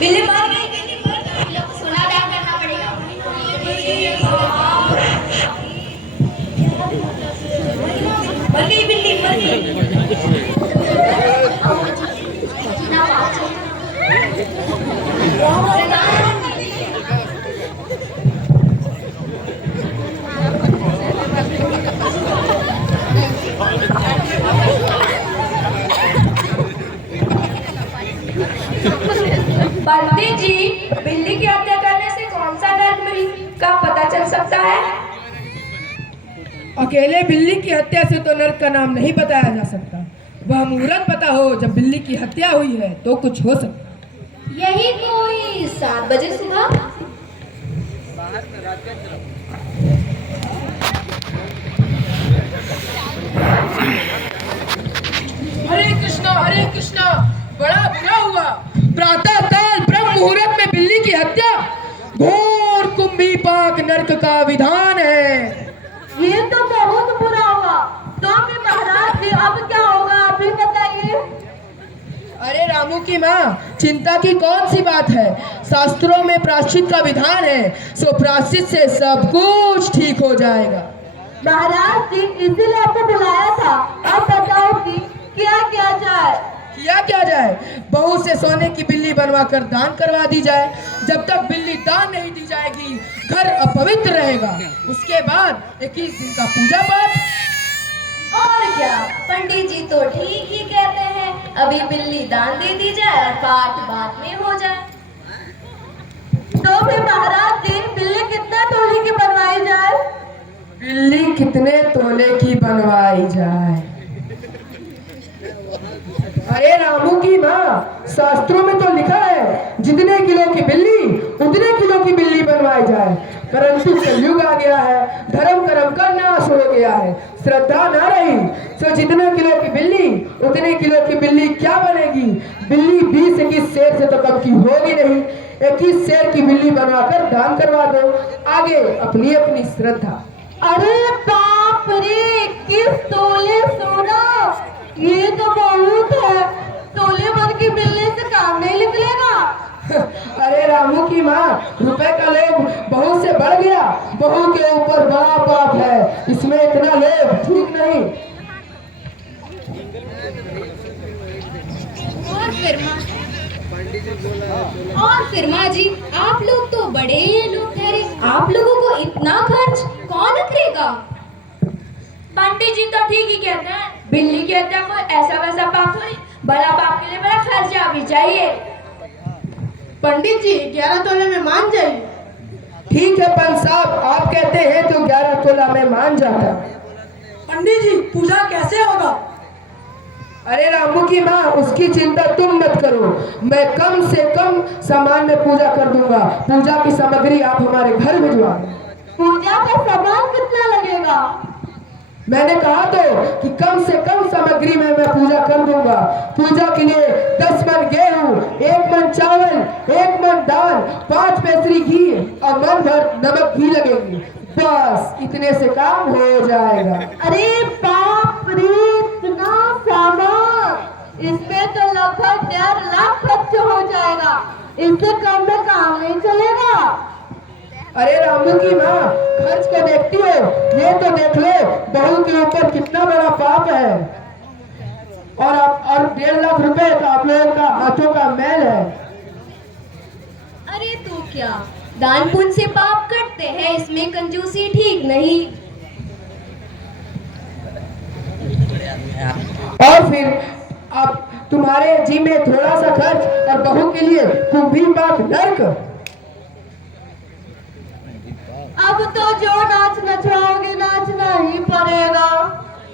बिल्ली मर गई, बिल्ली मर गई। लोग सुना क्या करना पड़ेगा। मर गई बिल्ली, मर गई। पंडित जी, बिल्ली की हत्या करने से कौन सा नर्क मिली का पता चल सकता है? अकेले बिल्ली की हत्या से तो नर्क का नाम नहीं बताया जा सकता। वह मुहूर्त पता हो जब बिल्ली की हत्या हुई है तो कुछ हो सकता। यही कोई 7 बजे सुबह। हरे कृष्णा, बड़ा बुरा हुआ। प्रातः काल ब्रह्म मुहूर्त में बिल्ली की हत्या घोर कुंभी पाक नर्क का विधान है। ये तो बहुत बुरा हुआ। तो फिर महाराज जी अब क्या होगा, आप ही बताइए। अरे रामू की माँ, चिंता की कौन सी बात है। शास्त्रों में प्रायश्चित का विधान है, सो प्रायश्चित से सब कुछ ठीक हो जाएगा। महाराज जी इसीलिए आपको बुलाया था। अब बताओ कि क्या किया जाए। क्या जाए, बहू से सोने की बिल्ली बनवा कर दान करवा दी जाए। जब तक बिल्ली दान नहीं दी जाएगी घर अपवित्र रहेगा। उसके बाद 21 दिन का पूजा पाठ। और क्या, पंडित जी तो ठीक ही कहते हैं। अभी बिल्ली दान दे दी जाए और पाठ बाद में हो जाए। तो फिर महाराज जी बिल्ली कितना तोले की बनवाई जाए? बिल्ली कितने तोले की बनवाई जाए? अरे रामू की माँ, शास्त्रों में तो लिखा है जितने किलो की बिल्ली उतने किलो की बिल्ली बनवाई जाए। परंतु कलयुग आ गया है, धर्म कर्म का नाश हो गया है, श्रद्धा ना रही, तो जितने किलो की बिल्ली उतने किलो की बिल्ली क्या बनेगी। बिल्ली 20-21 शेर से तो कम की होगी नहीं। 21 शेर की बिल्ली बनवाकर दान करवा दो, आगे अपनी अपनी श्रद्धा। अरे बाप रे, 21 तोले सोना, ये तो बहुत है। तोले भर की बिल्ली से काम नहीं निकलेगा। अरे रामू की माँ, रुपए का लोभ बहू से बढ़ गया। बहू के ऊपर बड़ा पाप है, इसमें इतना लोभ ठीक नहीं। और फिर माँ जी, आप लोग तो बड़े लोग ठहरे। आप लोगों को इतना खर्च कौन करेगा। पंडित जी तो ठीक ही कहते हैं। बिल्ली की हत्या कोई ऐसा वैसा पाप थोड़ी, बड़ा पाप के लिए बड़ा खर्चा भी चाहिए। पंडित जी 11 तोले में मान जाइए। ठीक है पंत साहब, आप कहते हैं तो 11 तोला में मान जाता। पंडित जी पूजा कैसे होगा। अरे रामू की माँ, उसकी चिंता तुम मत करो। मैं कम से कम सामान में पूजा कर दूंगा। पूजा की सामग्री आप हमारे घर भिजवा दें। पूजा का सामान कितना लगेगा? मैंने कहा तो कि कम से कम सामग्री में मैं पूजा कर दूंगा। पूजा के लिए 10 मन गेहूं, 1 मन चावल, 1 मन दाल, 5 पैसरी घी और मन भर नमक भी लगेंगे। बस इतने से काम हो जाएगा। अरे बाप रे, इतना सामान, इसमें तो लगभग 1.5 लाख खर्च हो जाएगा। इससे कम में काम नहीं चलेगा। अरे रामू की माँ, खर्च को देखती हो, ये तो देख लो बहू के ऊपर कितना बड़ा पाप है। और 1.5 लाख रुपए तो आप लोगों का हाथों का मैल है। अरे तो क्या, दान पुण्य से पाप कटते हैं, इसमें कंजूसी ठीक नहीं। और फिर अब तुम्हारे जी में थोड़ा सा खर्च और बहू के लिए कुंभी पाक नर्क। अब तो जो नाच नचवाओगे नाचना ही पड़ेगा।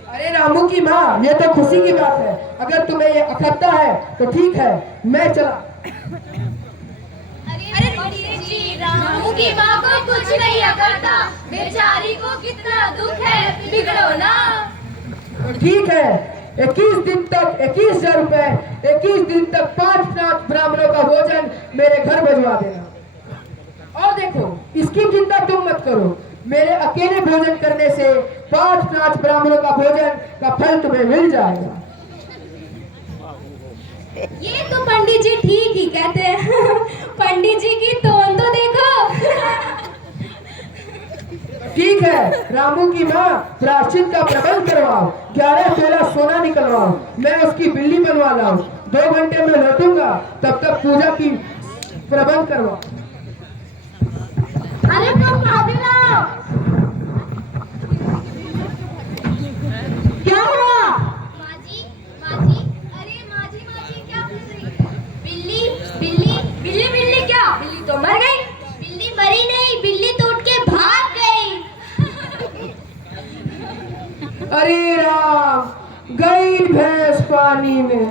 अरे रामू की माँ, ये तो खुशी की बात है। अगर तुम्हें ये अखत्ता है तो ठीक है, मैं चला। अरे पंडित जी, रामू की माँ को कुछ नहीं करता, बेचारी को कितना दुख है, बिगड़ो ना। ठीक है, 21 दिन तक 21,000 रुपए, 21 दिन तक 5 ब्राह्मणों का भोजन मेरे घर भिजवा देना। और देखो, इसकी चिंता तुम मत करो। मेरे अकेले भोजन करने से 5 ब्राह्मणों का भोजन का फल तुम्हें मिल जाएगा। ये तो पंडित जी ठीक ही कहते हैं। पंडित जी की टोन तो देखो। ठीक है, रामू की माँ प्रायश्चित का प्रबंध करवाओ, 11 तोला सोना निकलवाओ, मैं उसकी बिल्ली बनवा लाऊं, 2 घंटे में लौटूंगा, तब तक पूजा की प्रबंध करवाओ। अरे तुम भाभी लाओ। क्या हुआ? माजी, माजी, अरे माजी, माजी क्या कर रही है? बिल्ली, बिल्ली, बिल्ली, बिल्ली क्या? बिल्ली तो मर गई। बिल्ली मरी नहीं, बिल्ली तो उठ के भाग गई। अरे राम, गई भैंस पानी में।